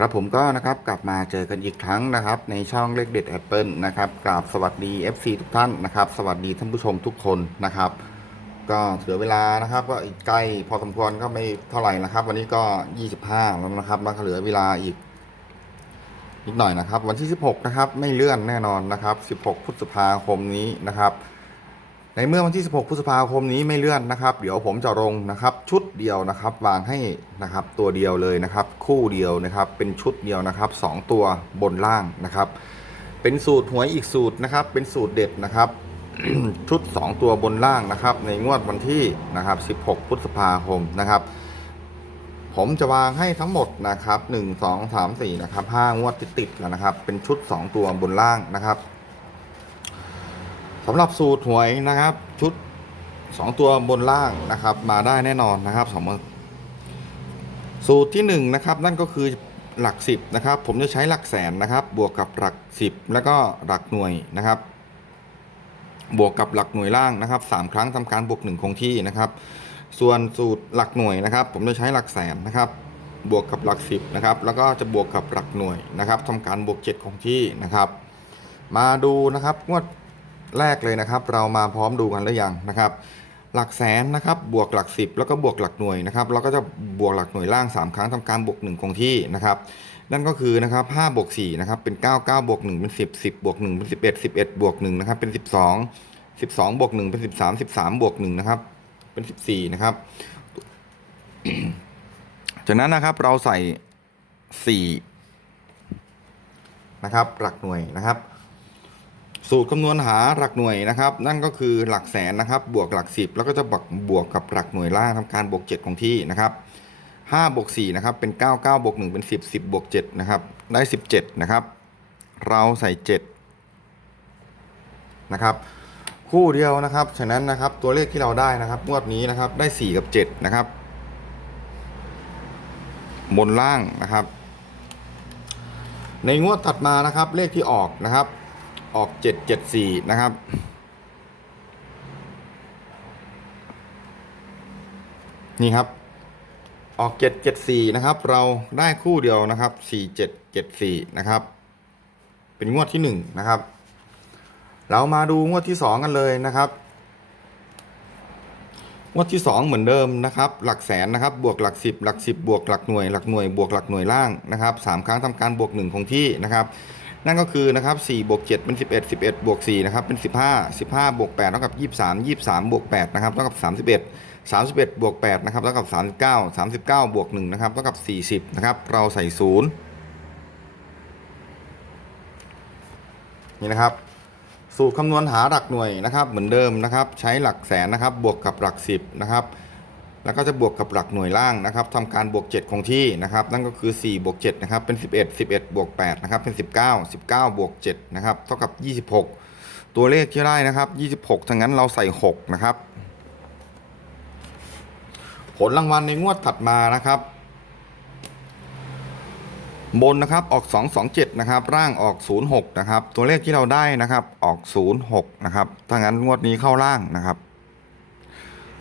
ครับผมก็นะครับกลับมาเจอกันอีกครั้งนะครับในช่องเลขเด็ดแอปเปิลนะครับกราบสวัสดี FC ทุกท่านนะครับ สวัสดีท่านผู้ชมทุกคนนะครับ ก็เหลือเวลานะครับ ก็อีกใกล้พอสมควรก็ไม่เท่าไหร่นะครับ วันนี้ก็ 25 แล้วนะครับแล้วเหลือเวลาอีกนิดหน่อยนะครับ วันที่ 16 นะครับ ไม่เลื่อนแน่นอนนะครับ 16 พฤษภาคมนี้นะครับ ในเมื่อวันที่ 16 พฤษภาคมนี้ไม่เลื่อนนะครับ เดี๋ยวผมจะลงนะครับ ชุดเดียวนะครับ วางให้นะครับ ตัวเดียวเลยนะครับ คู่เดียวนะครับ เป็นชุดเดียวนะครับ 2 ตัวบนล่างนะครับ เป็นสูตรหวยอีกสูตรนะครับ เป็นสูตรเด็ดนะครับ ชุด 2 ตัวบนล่างนะครับ ในงวดวันที่นะครับ 16 พฤษภาคมนะครับ ผมจะวางให้ทั้งหมดนะครับ 1 2 3 4 นะครับ5งวดติดๆแล้วนะครับ เป็นชุด 2 ตัวบนล่างนะครับ สำหรับสูตรหวยนะครับ ชุด 2 ตัวบนล่างนะครับ มาได้แน่นอนนะครับสองสูตรที่1นะครับนั่นก็คือหลัก 10นะครับผมจะใช้หลักแสนนะครับ บวกกับหลัก 10 แล้วก็หลักหน่วยนะครับ บวกกับหลักหน่วยล่างนะครับ 3 ครั้งทำการบวก1คงที่นะครับ ส่วนสูตรหลักหน่วยนะครับ ผมจะใช้หลักแสนนะครับ บวกกับหลัก 10นะครับแล้วก็จะบวกกับหลักหน่วยนะครับทำการบวก 7 คงที่นะครับ มาดูนะครับงวด แรกเลยนะครับ เรามาพร้อมดูกันหรือยังนะครับ หลักแสนนะครับบวกหลักสิบแล้วก็บวกหลักหน่วยนะครับเราก็จะบวกหลักหน่วยล่าง 3 ครั้งทำการบวก1คงที่นะครับนั่นก็คือนะครับ5บวก4นะครับเป็น 9 9บวก1เป็น 10 10บวก1เป็น 11 11บวก1นะครับเป็น 12 12บวก1เป็น 13 13บวก1นะครับเป็น 14นะครับจากนั้นนะครับเราใส่ 4 นะครับหลักหน่วยนะครับ สูตรคำนวณหาหลักหน่วยนะครับ นั่นก็คือหลักแสนนะครับ บวกหลักสิบแล้วก็จะบวกบวกกับหลักหน่วยล่างทำการบวก 7 ของที่นะครับ5บวก4นะครับเป็น 9 9บวก1เป็น 10 10บวก7นะครับได้ 17นะครับเราใส่ 7 นะครับ คู่เดียวนะครับ ฉะนั้นนะครับตัวเลขที่เราได้นะครับงวดนี้นะครับได้ 4 กับ 7 นะครับ บนล่างนะครับ ในงวดถัดมานะครับเลขที่ออกนะครับ ออก774นะครับ นี่ครับ ออก774นะครับ เราได้คู่เดียวนะครับ4774นะครับ เป็นงวดที่1นะครับ เรามาดูงวดที่2กันเลยนะครับงวดที่2เหมือนเดิมนะครับ หลักแสนนะครับ บวกหลัก10หลัก10บวกหลักหน่วยหลักหน่วยบวกหลักหน่วยล่างนะครับ3ครั้งทำการบวก1คงที่นะครับ นั่นก็คือนะครับ4บวก7เป็น 11 11บวก4นะครับเป็น 15 15บวก8เท่ากับ 23 23บวก8นะครับเท่ากับ 31 31บวก8นะครับเท่ากับ 39 39บวก1นะครับเท่ากับ 40นะครับเราใส่0นี่นะครับ สูตรคำนวณหาหลักหน่วยนะครับ เหมือนเดิมนะครับ ใช้หลักแสนนะครับ บวกกับหลัก 10นะครับ แล้วก็จะบวกกับหลักหน่วยล่างนะครับทำการบวก 7 คงที่นะครับ นั่นก็คือ4บวก7นะครับ เป็น 11 11บวก8นะครับ เป็น 19 19บวก7นะครับ เท่ากับ 26 ตัวเลขที่ได้นะครับ 26ทั้งนั้นเราใส่ 6 นะครับ ผลรางวัลในงวดถัดมานะครับ บนนะครับ ออก 227 นะครับ ร่างออก 06 นะครับ ตัวเลขที่เราได้นะครับ ออก 06 นะครับ ถ้างั้นงวดนี้เข้าล่างนะครับ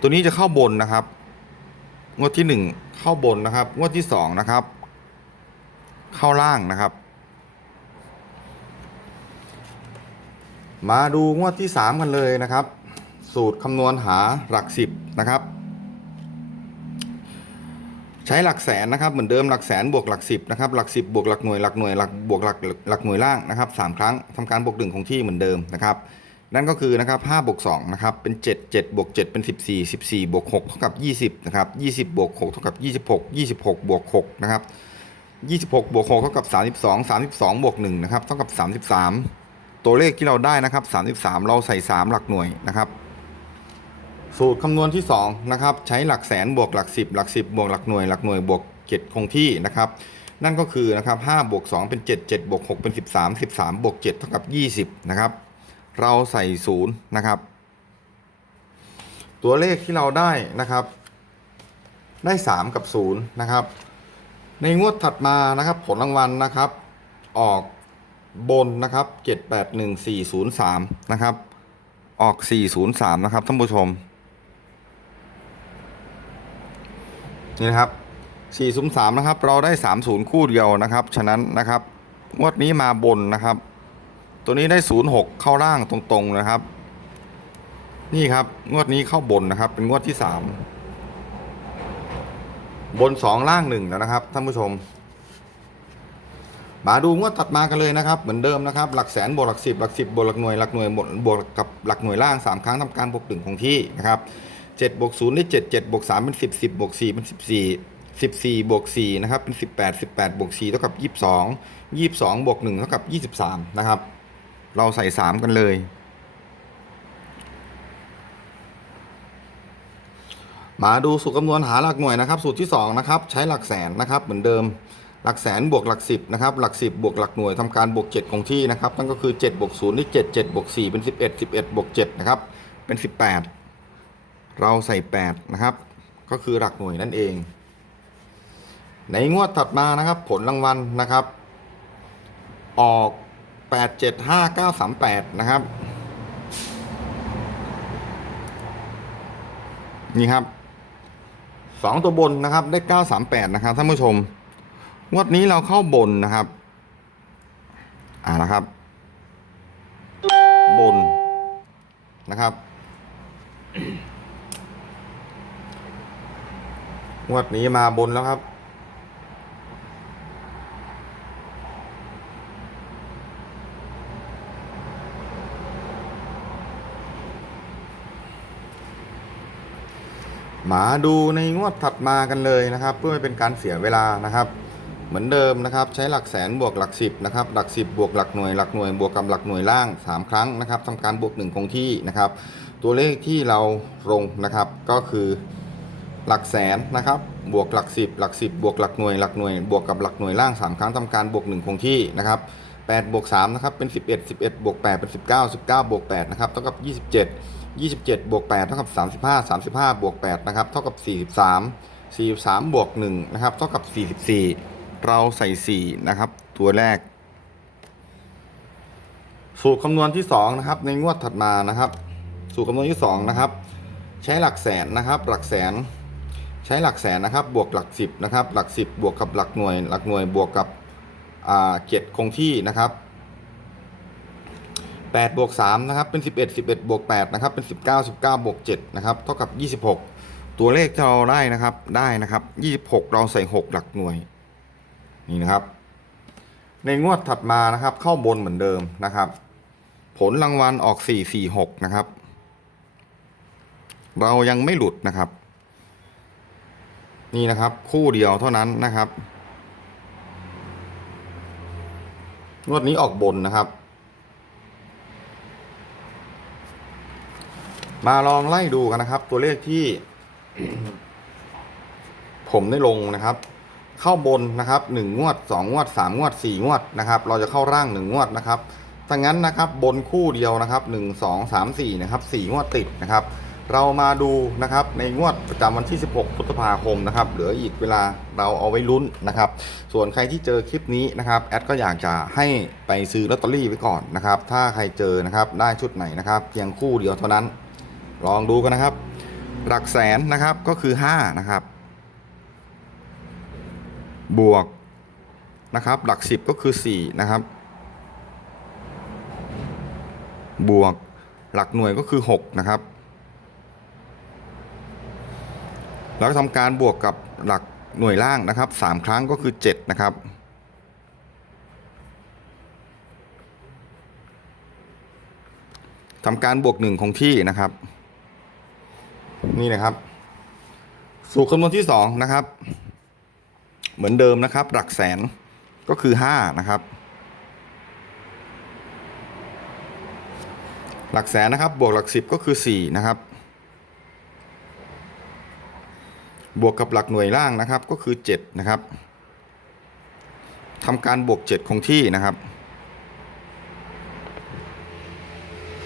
ตัวนี้จะเข้าบนนะครับ งวดที่ 1 เข้าบนนะครับ งวดที่ 2 นะครับ เข้าล่างนะครับ มาดูงวดที่ 3 กันเลยนะครับ สูตรคำนวณหาหลัก 10 นะครับ ใช้หลักแสนนะครับเหมือนเดิมหลักแสนบวกหลักสิบนะครับหลักสิบบวกหลักหน่วยหลักหน่วยหลักบวกหลักหลักหน่วยล่างนะครับสามครั้งทำการบวกหนึ่งคงที่เหมือนเดิมนะครับ นั่นก็คือนะครับ5บวก2นะครับเป็น 7 7บวก7เป็น 14 14บวก6เท่ากับ 20นะครับ20บวก6เท่ากับ 26 26บวก6นะครับ26บวก6เท่ากับ 32 32บวก1นะครับเท่ากับ 33 ตัวเลขที่เราได้นะครับ 33 เราใส่ 3 หลักหน่วยนะครับ สูตรคำนวณที่2นะครับใช้หลักแสนบวกหลัก 10 หลัก 10บวกหลักหน่วยหลักหน่วยบวก7คงที่นะครับนั่นก็คือนะครับ5บวก2เป็น 7 7บวก6เป็น 13 13บวก7เท่ากับ 20 นะครับ เราใส่0นย์นะครับ ตัวเลขที่เราได้นะครับ ได้ 3 กับ0นะครับ ในงวดถัดมานะครับ ผลรางวัลนะครับ ออกบนนะครับ 781403 นะครับ ออก 403 นะครับท่านผู้ชม นี่นะครับ4ซุ้ม3นะครับ เราได้ 30 คู่เดียวนะครับ ฉะนั้นนะครับ งวดนี้มาบนนะครับ ตัวนี้ได้06เข้าล่างตรงๆนะครับ นี่ครับงวดนี้เข้าบนนะครับ เป็นงวดที่3บน2ล่าง1แล้วนะครับท่านผู้ชม มาดูงวดถัดมากันเลยนะครับ เหมือนเดิมนะครับ หลักแสนบวกหลักสิบหลักสิบบวกหลักหน่วยหลักหน่วยบวกบวกกับหลักหน่วยล่างสามครั้งทำการบวกหนึ่งคงที่นะครับเจ็ดบวกศูนย์ได้เจ็ดเจ็ดบวกสามเป็นสิบสิบบวกสี่เป็นสิบสี่สิบสี่บวกสี่นะครับเป็นสิบแปดสิบแปดบวกสี่เท่ากับยี่สิบสองยี่สิบสองบวกหนึ่งเท่ากับยี่สิบสามนะครับ เราใส่สามกันเลย มาดูสูตรคำนวณหาหลักหน่วยนะครับ สูตรที่ 2 นะครับ ใช้หลักแสนนะครับ เหมือนเดิม หลักแสนบวกหลักสิบนะครับ หลักสิบบวกหลักหน่วยทำการบวก 7 คงที่นะครับ นั่นก็คือ7บวก0ได้7 7บวก4เป็น 11 11บวก7นะครับ เป็น 18 เราใส่ 8 นะครับ ก็คือหลักหน่วยนั่นเอง ในงวดถัดมานะครับ ผลรางวัลนะครับ ออก 8 7 5 9 3 8 นะครับ นี่ครับสองตัวบนนะครับ ได้เก้าสามแปดนะครับท่านผู้ชมงวดนี้เราเข้าบนนะครับ อ่านะครับ บนนะครับงวดนี้มาบนแล้วครับ มาดูในงวดถัดมากันเลยนะครับ เพื่อไม่เป็นการเสียเวลานะครับ เหมือนเดิมนะครับ ใช้หลักแสนบวกหลักสิบนะครับหลักสิบบวกหลักหน่วยหลักหน่วยบวกกับหลักหน่วยล่าง 3 ครั้งนะครับทำการบวก1คงที่นะครับ ตัวเลขที่เราลงนะครับก็คือหลักแสนนะครับบวกหลักสิบหลักสิบบวกหลักหน่วยหลักหน่วย บวกกับหลักหน่วยล่าง 3 ครั้งทำการบวก1คงที่นะครับ8บวก3นะครับเป็น 11 11บวก8เป็น 19 19บวก8นะครับเท่ากับ 27 27บวก8เท่ากับ35 35บวก8นะครับเท่ากับ 43 43บวก1นะครับเท่ากับ 44 เราใส่ 4 นะครับ ตัวแรก สูตรคำนวณที่ 2 นะครับ ในงวดถัดมานะครับ สูตรคำนวณที่ 2 นะครับ ใช้หลักแสนนะครับ หลักแสน ใช้หลักแสนนะครับ บวกหลัก 10 นะครับ หลัก 10 บวกกับหลักหน่วย หลักหน่วยบวกกับอ่าเจ็ดคงที่นะครับ 8บวก3นะครับเป็น 11 11บวก8นะครับเป็น 19 19บวก7นะครับเท่ากับ 26 ตัวเลขที่เราได้นะครับได้นะครับ 26 เราใส่ 6 หลักหน่วยนี่นะครับ ในงวดถัดมานะครับ เข้าบนเหมือนเดิมนะครับ ผลรางวัลออก 4 4 6 นะครับ เรายังไม่หลุดนะครับ นี่นะครับคู่เดียวเท่านั้นนะครับ งวดนี้ออกบนนะครับ มาลองไล่ดูกันนะครับ ตัวเลขที่ ผมได้ลงนะครับ เข้าบนนะครับหนึ่งงวดสองงวดสามงวดสี่งวดนะครับ เราจะเข้าร่างหนึ่งงวดนะครับถ้างั้นนะครับบนคู่เดียวนะครับหนึ่งสองสามสี่นะครับสี่งวดติดนะครับ เรามาดูนะครับในงวดประจำวันที่ 16พฤษภาคมนะครับเหลืออีกเวลาเราเอาไว้ลุ้นนะครับ ส่วนใครที่เจอคลิปนี้นะครับแอดก็อยากจะให้ไปซื้อลอตเตอรี่ไว้ก่อนนะครับ ถ้าใครเจอนะครับได้ชุดไหนนะครับเพียงคู่เดียวเท่านั้น ลองดูกันนะครับ หลักแสนนะครับก็คือ 5 นะครับ บวกนะครับ หลัก 10 ก็คือ 4 นะครับ บวกหลักหน่วยก็คือ 6 นะครับแล้วก็ทำการบวกกับหลักหน่วยล่างนะครับ 3 ครั้งก็คือ 7 นะครับ ทำการบวกหนึ่งคงที่นะครับ นี่นะครับ สูตรคำนวณที่สองนะครับ เหมือนเดิมนะครับ หลักแสนก็คือห้านะครับ หลักแสนนะครับ บวกหลักสิบก็คือสี่นะครับ บวกกับหลักหน่วยล่างนะครับ ก็คือเจ็ดนะครับทำการบวกเจ็ดคงที่นะครับ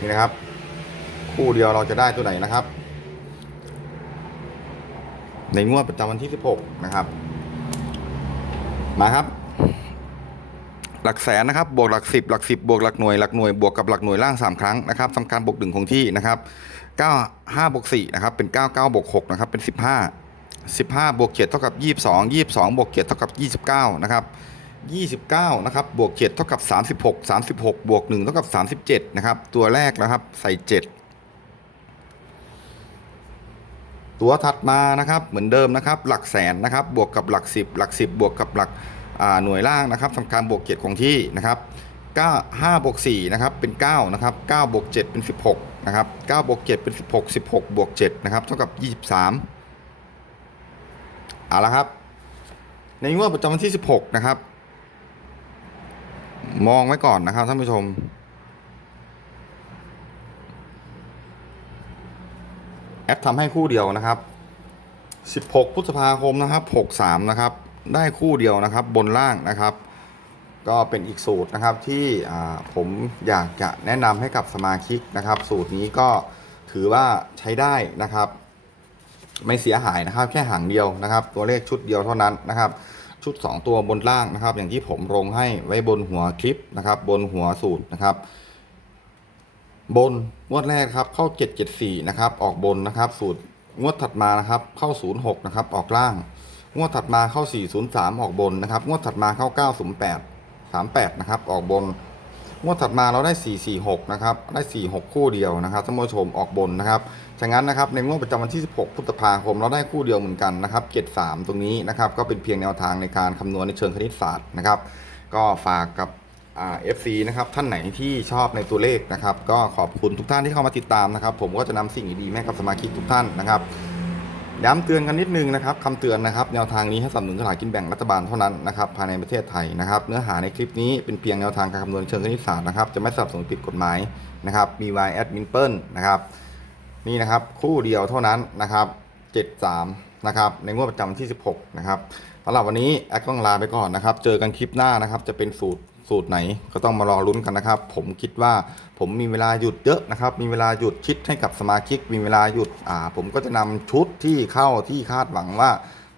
นี่นะครับ คู่เดียวเราจะได้ตัวไหนนะครับ ในงวดประจำวันที่ 16 นะครับ มาครับ หลักแสนนะครับ บวกหลัก 10 หลัก 10 บวกหลักหน่วยหลักหน่วยบวกกับหลักหน่วยล่าง 3 ครั้งนะครับทำการบวก1คงที่นะครับ 9 5บวก4นะครับเป็น 9 9บวก6นะครับเป็น 15 15บวก7เท่ากับ 22 22บวก7เท่ากับ 29 นะครับ29 นะครับ บวก7เท่ากับ 36 36 บวก1เท่ากับ 37 นะครับ ตัวแรกนะครับ ใส่ 7 ตัวถัดมานะครับเหมือนเดิมนะครับ หลักแสนนะครับบวกกับหลัก 10 หลัก 10 บวกกับหลักหน่วยล่างนะครับทำการบวก7ของที่นะครับ9 5บวก4นะครับเป็น9นะครับ9บวก7เป็น 16นะครับ9บวก7เป็น 16 16บวก7นะครับเท่ากับ 23เอาละครับ ในงวดประจำวันที่ 16 นะครับ มองไว้ก่อนนะครับท่านผู้ชม แอดทำให้คู่เดียวนะครับ 16พฤษภาคมนะครับ 63 นะครับ ได้คู่เดียวนะครับบนล่างนะครับ ก็เป็นอีกสูตรนะครับที่ผมอยากจะแนะนำให้กับสมาชิกนะครับ สูตรนี้ก็ถือว่าใช้ได้นะครับ ไม่เสียหายนะครับแค่หางเดียวนะครับ ตัวเลขชุดเดียวเท่านั้นนะครับ ชุด 2 ตัวบนล่างนะครับ อย่างที่ผมลงให้ไว้บนหัวคลิปนะครับ บนหัวสูตรนะครับ บนงวดแรกครับเข้า 774 นะครับ ออกบนนะครับ สูตรงวดถัดมานะครับ เข้า 06 นะครับ ออกล่าง งวดถัดมาเข้า 403 ออกบนนะครับ งวดถัดมาเข้า 908 38 นะครับ ออกบน งวดถัดมาเราได้ 446 นะครับ ได้ 46 คู่เดียวนะครับท่านผู้ชมออกบนนะครับฉะนั้นนะครับในงวดประจำวันที่ 16 พฤษภาคมเราได้คู่เดียวเหมือนกันนะครับ 73 ตรงนี้นะครับก็เป็นเพียงแนวทางในการคำนวณในเชิงคณิตศาสตร์นะครับ ก็ฝากกับ เอ่า FC นะครับท่านไหนที่ชอบในตัวเลขนะครับ ก็ขอบคุณทุกท่านที่เข้ามาติดตามนะครับ ผมก็จะนำสิ่งดีๆมาให้กับสมาชิกทุกท่านนะครับย้ำเตือนกันนิดนึงนะครับคำเตือนนะครับแนวทางนี้ให้สนับสนุนสลากกินแบ่งรัฐบาลเท่านั้นนะครับภายในประเทศไทยนะครับ เนื้อหาในคลิปนี้เป็นเพียงแนวทางการคำนวณเชิงคณิตศาสตร์นะครับจะไม่สนับสนุนผิดกฎหมายนะครับมีวายแอดมินเปิลนะครับนี่นะครับคู่เดียวเท่านั้นนะครับ73นะครับในงวดประจำที่ 16นะครับสำหรับวันนี้แอดต้องลาไปก่อนนะครับ เจอกันคลิปหน้านะครับจะเป็นสูตร สูตรไหนก็ต้องมารอลุ้นกันนะครับ ผมคิดว่าผมมีเวลาหยุดเยอะนะครับ มีเวลาหยุดคิดให้กับสมาชิก มีเวลาหยุดอ่าผมก็จะนำชุดที่เข้าที่คาดหวังว่า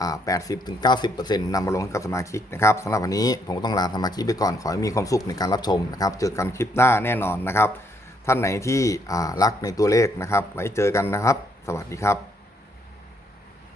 อ่า80ถึง90%นำมาลงให้กับสมาชิกนะครับสำหรับวันนี้ผมก็ต้องลาสมาชิกไปก่อนขอให้มีความสุขในการรับชมนะครับ เจอกันคลิปหน้าแน่นอนนะครับ ท่านไหนที่อ่ารักในตัวเลขนะครับ ไว้เจอกันนะครับ สวัสดีครับ